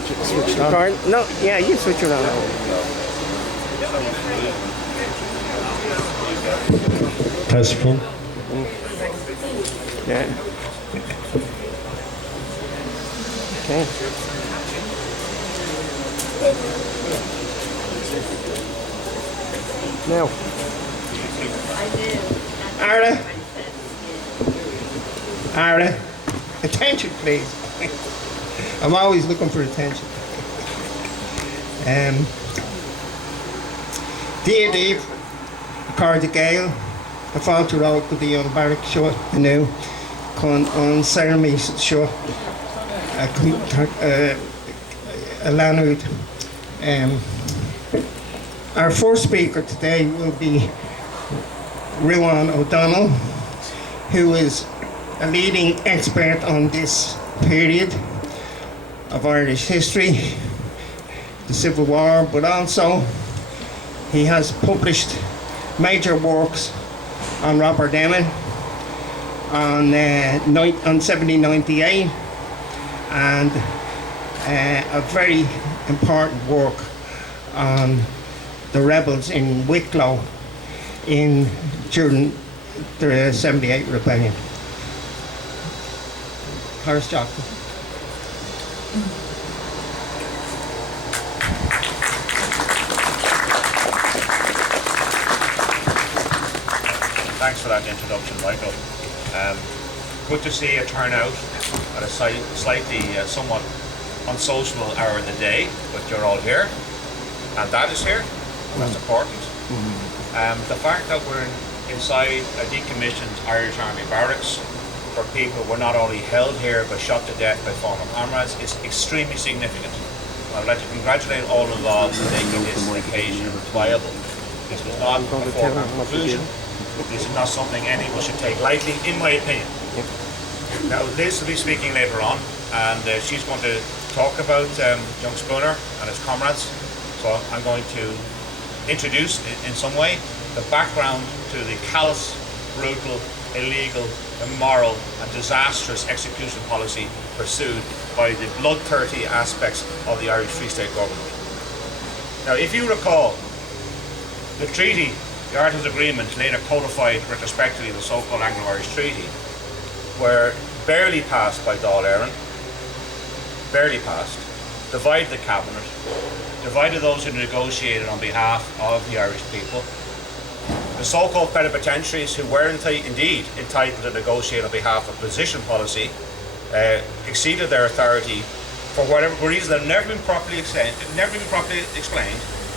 Switched on. No, yeah, you switch it on. Test one. Yeah. Okay. Now. Arda. Arda. Attention, please. I'm always looking for attention. Dear Dave, Cardi Gale, a fáilte rá go dtí an barrack seo inniu chun an ceremony seo a leanúd. Our first speaker today will be Ruan O'Donnell, who is a leading expert on this period of Irish history, the Civil War, but also he has published major works on Robert Emmet, on 1798, and a very important work on the rebels in Wicklow during the 78 rebellion. Horace Johnson. Thanks for that introduction, Michael. Good to see a turnout at a slightly somewhat unsociable hour in the day, but you're all here, and that is here. That's important. The fact that we're inside a decommissioned Irish Army barracks, where people were not only held here but shot to death by former comrades, is extremely significant. I'd like to congratulate all involved for making this occasion viable. This was not a foregone conclusion. This is not something anyone should take lightly, in my opinion. Now, Liz will be speaking later on, and she's going to talk about young Spooner and his comrades. So I'm going to introduce, in some way, the background to the callous, brutal, illegal, immoral, and disastrous execution policy pursued by the bloodthirsty aspects of the Irish Free State government. Now, if you recall, the treaty, the Articles Agreement, later codified retrospectively the so-called Anglo-Irish Treaty, were barely passed by Dáil Éireann, barely passed, divided the cabinet, divided those who negotiated on behalf of the Irish people. The so-called plenipotentiaries, who were indeed entitled to negotiate on behalf of position policy, exceeded their authority for whatever reason that had never been properly explained,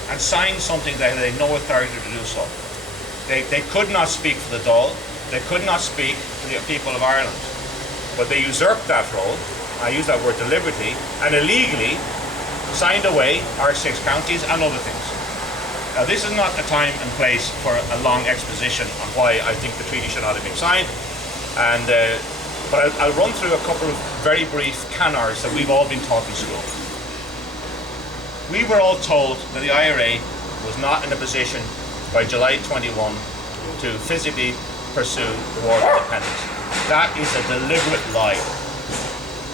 and signed something that they had no authority to do so. They could not speak for the Dáil, they could not speak for the people of Ireland, but they usurped that role, I use that word deliberately, and illegally signed away our 6 counties and other things. Now, this is not a time and place for a long exposition on why I think the treaty should not have been signed, but I'll run through a couple of very brief canards that we've all been taught in school. We were all told that the IRA was not in a position by July 21 to physically pursue the war of independence. That is a deliberate lie.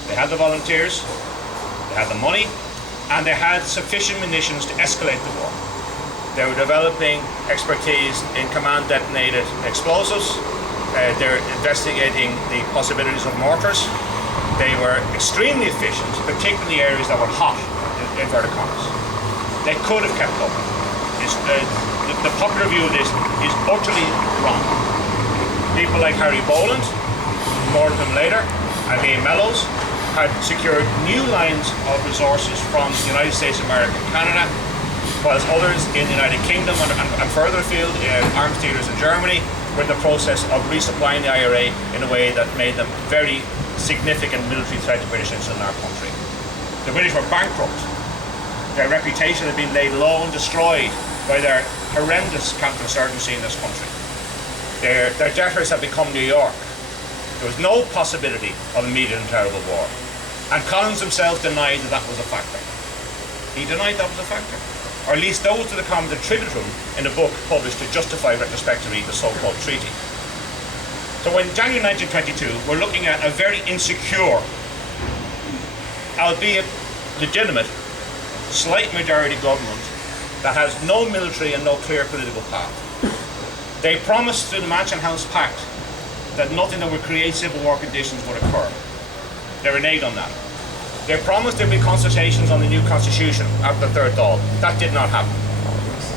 They had the volunteers, they had the money, and they had sufficient munitions to escalate the war. They were developing expertise in command detonated explosives. They're investigating the possibilities of mortars. They were extremely efficient, particularly in areas that were hot, in inverted commas. They could have kept up. The popular view of this is utterly wrong. People like Harry Boland, more of them later, and Liam Mellows, had secured new lines of resources from the United States of America and Canada, whilst others in the United Kingdom and further afield in arms dealers in Germany were in the process of resupplying the IRA in a way that made them very significant military threat to British interests in our country. The British were bankrupt. Their reputation had been laid low and destroyed by their horrendous counterinsurgency in this country. Their debtors had become New York. There was no possibility of immediate and terrible war. And Collins himself denied that was a factor. He denied that was a factor. Or at least those to the comments attributed to him in a book published to justify retrospectively the so-called treaty. So in January 1922, we're looking at a very insecure, albeit legitimate, slight majority government that has no military and no clear political path. They promised through the Mansion House Pact that nothing that would create civil war conditions would occur. They reneged on that. They promised there would be consultations on the new constitution after the third Dáil. That did not happen.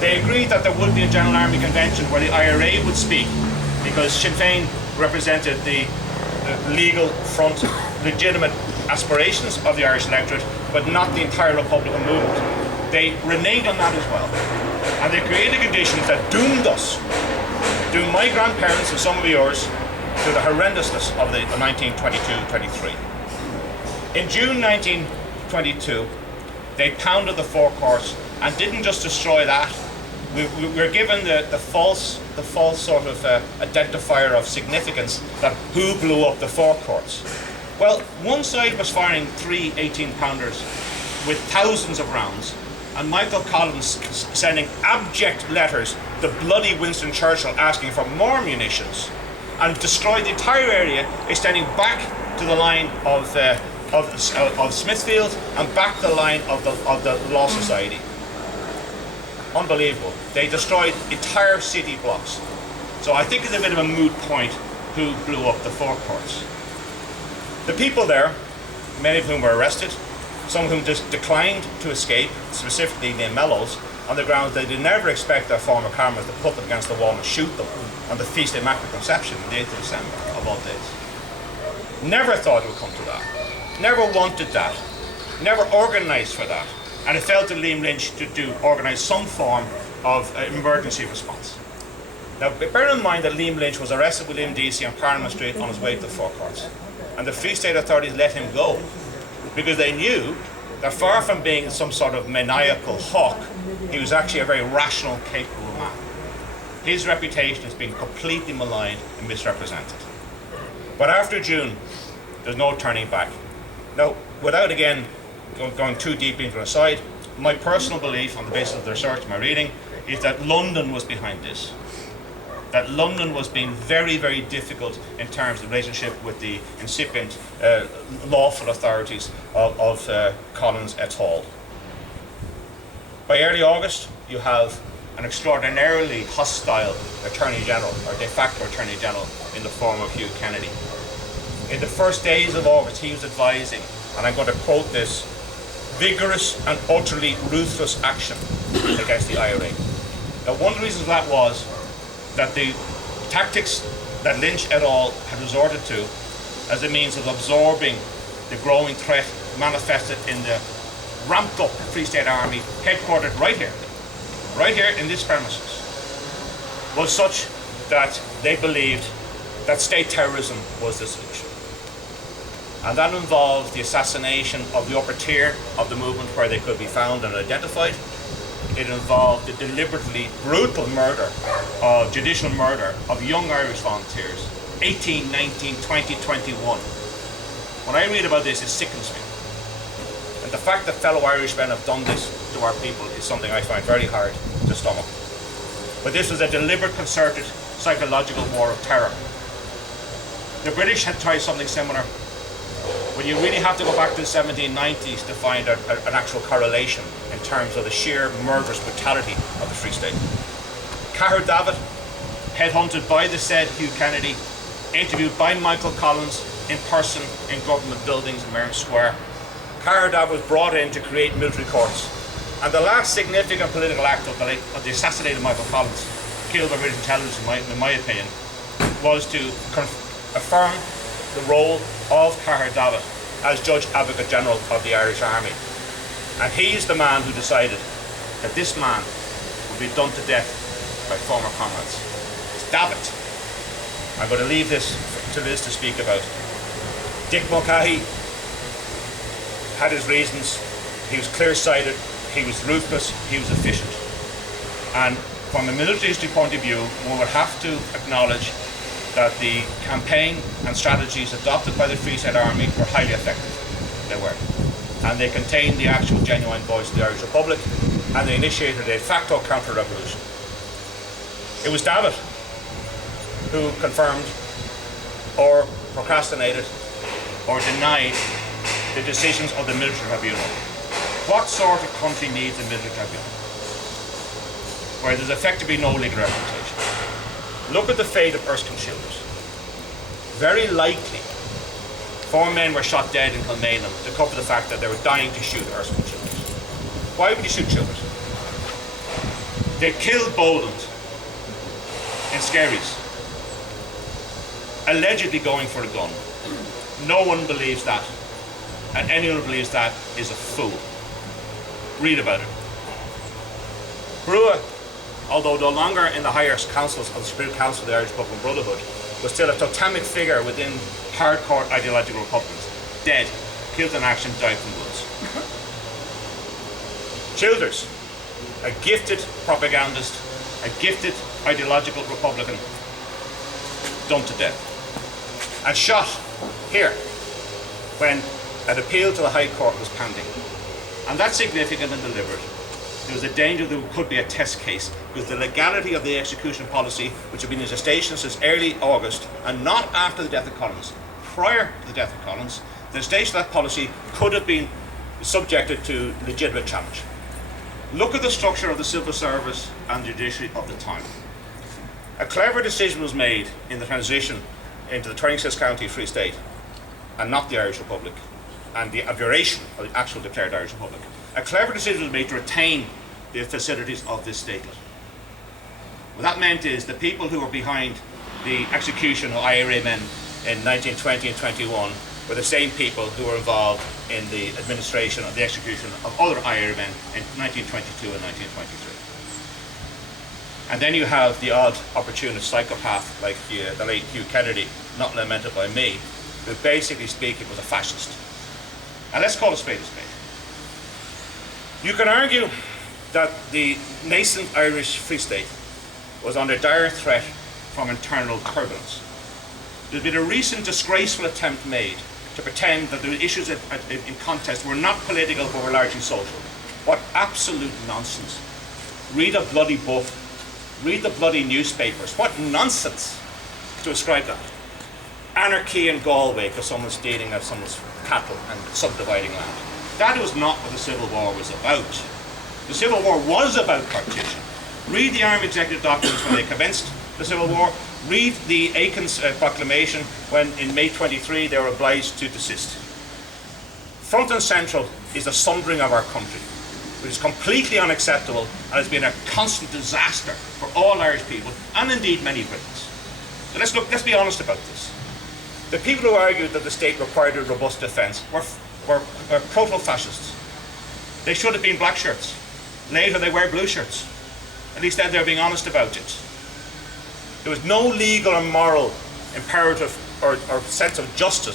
They agreed that there would be a General Army Convention where the IRA would speak, because Sinn Féin represented the legal front, legitimate aspirations of the Irish electorate, but not the entire Republican movement. They reneged on that as well. And they created conditions that doomed us, doomed my grandparents and some of yours, to the horrendousness of the 1922-23. In June 1922, they pounded the forecourts and didn't just destroy that. We were given the false sort of identifier of significance that who blew up the forecourts. Well, one side was firing 3 18-pounders with thousands of rounds, and Michael Collins sending abject letters to bloody Winston Churchill asking for more munitions, and destroyed the entire area, extending back to the line of Smithfield and back to the line of the Law Society. Unbelievable. They destroyed entire city blocks. So I think it's a bit of a moot point who blew up the forecourts. The people there, many of whom were arrested, some of whom just declined to escape, specifically the Mellows, on the grounds they did never expect their former comrades to put them against the wall and shoot them on the Feast of Immaculate Conception, the 8th of December of all days. Never thought it would come to that. Never wanted that. Never organised for that. And it fell to Liam Lynch to organise some form of emergency response. Now, bear in mind that Liam Lynch was arrested with Liam Deasy on Parliament Street on his way to the forecourts. And the Free State authorities let him go because they knew that far from being some sort of maniacal hawk, he was actually a very rational, capable man. His reputation has been completely maligned and misrepresented. But after June, there's no turning back. Now, without again going too deep into an aside, my personal belief on the basis of the research, my reading, is that London was behind this. That London was being very, very difficult in terms of the relationship with the incipient lawful authorities of Collins et al. By early August, you have an extraordinarily hostile Attorney General, or de facto Attorney General, in the form of Hugh Kennedy. In the first days of August, he was advising, and I'm going to quote this, vigorous and utterly ruthless action against the IRA. Now, one of the reasons for that was that the tactics that Lynch et al. Had resorted to as a means of absorbing the growing threat manifested in the ramped up Free State Army headquartered right here in this premises, was such that they believed that state terrorism was the solution. And that involved the assassination of the upper tier of the movement where they could be found and identified. It involved the deliberately brutal murder, judicial murder of young Irish volunteers, 18, 19, 20, 21. When I read about this, it sickens me. And the fact that fellow Irishmen have done this to our people is something I find very hard to stomach. But this was a deliberate, concerted, psychological war of terror. The British had tried something similar, but you really have to go back to the 1790s to find an actual correlation in terms of the sheer murderous brutality of the Free State. Cahir David, headhunted by the said Hugh Kennedy, interviewed by Michael Collins in person in government buildings in Merrion Square. Cahir David was brought in to create military courts. And the last significant political act of the assassinated Michael Collins, killed by British intelligence in my opinion, was to affirm the role of Cahir David as Judge Advocate General of the Irish Army. And he's the man who decided that this man would be done to death by former comrades. It's David. I'm going to leave this to Liz to speak about. Dick Mulcahy had his reasons. He was clear-sighted, he was ruthless, he was efficient. And from a military history point of view, one would have to acknowledge that the campaign and strategies adopted by the Free State Army were highly effective. They were. And they contained the actual genuine voice of the Irish Republic, and they initiated a de facto counter-revolution. It was David who confirmed or procrastinated or denied the decisions of the military tribunal. What sort of country needs a military tribunal where there's effectively no legal representation? Look at the fate of Erskine Childers. Very likely, 4 men were shot dead in Kilmainham to cover the fact that they were dying to shoot Erskine Childers. Why would you shoot Childers? They killed Boland in Skerries, allegedly going for a gun. No one believes that, and anyone who believes that is a fool. Read about it. Ruan, although no longer in the higher councils of the Supreme Council of the Irish Republican Brotherhood, was still a totemic figure within hardcore ideological Republicans. Dead, killed in action, died from wounds. Childers, a gifted propagandist, a gifted ideological Republican, done to death. And shot here when an appeal to the High Court was pending. And that's significant and deliberate. There was a danger that there could be a test case because the legality of the execution policy, which had been in gestation since early August and not after the death of Collins, prior to the death of Collins, the gestation of that policy could have been subjected to legitimate challenge. Look at the structure of the civil service and judiciary of the time. A clever decision was made in the transition into the 26th County Free State and not the Irish Republic, and the abjuration of the actual declared Irish Republic. A clever decision was made to retain the facilities of this statelet. What that meant is the people who were behind the execution of IRA men in 1920 and 21 were the same people who were involved in the administration of the execution of other IRA men in 1922 and 1923. And then you have the odd opportunist psychopath like the late Hugh Kennedy, not lamented by me, who basically speaking was a fascist. And let's call a spade a spade. You can argue that the nascent Irish Free State was under dire threat from internal turbulence. There's been a recent disgraceful attempt made to pretend that the issues in contest were not political but were largely social. What absolute nonsense. Read a bloody book. Read the bloody newspapers. What nonsense to ascribe that. Anarchy in Galway because someone's stealing someone's cattle and subdividing land. That was not what the Civil War was about. The Civil War was about partition. Read the Army Executive documents when they commenced the Civil War. Read the Aiken's proclamation when in May 23 they were obliged to desist. Front and central is the sundering of our country, which is completely unacceptable and has been a constant disaster for all Irish people and indeed many Britons. So let's be honest about this. The people who argued that the state required a robust defence were proto-fascists. They should have been black shirts. Later they wear blue shirts. At least then they're being honest about it. There was no legal or moral imperative or sense of justice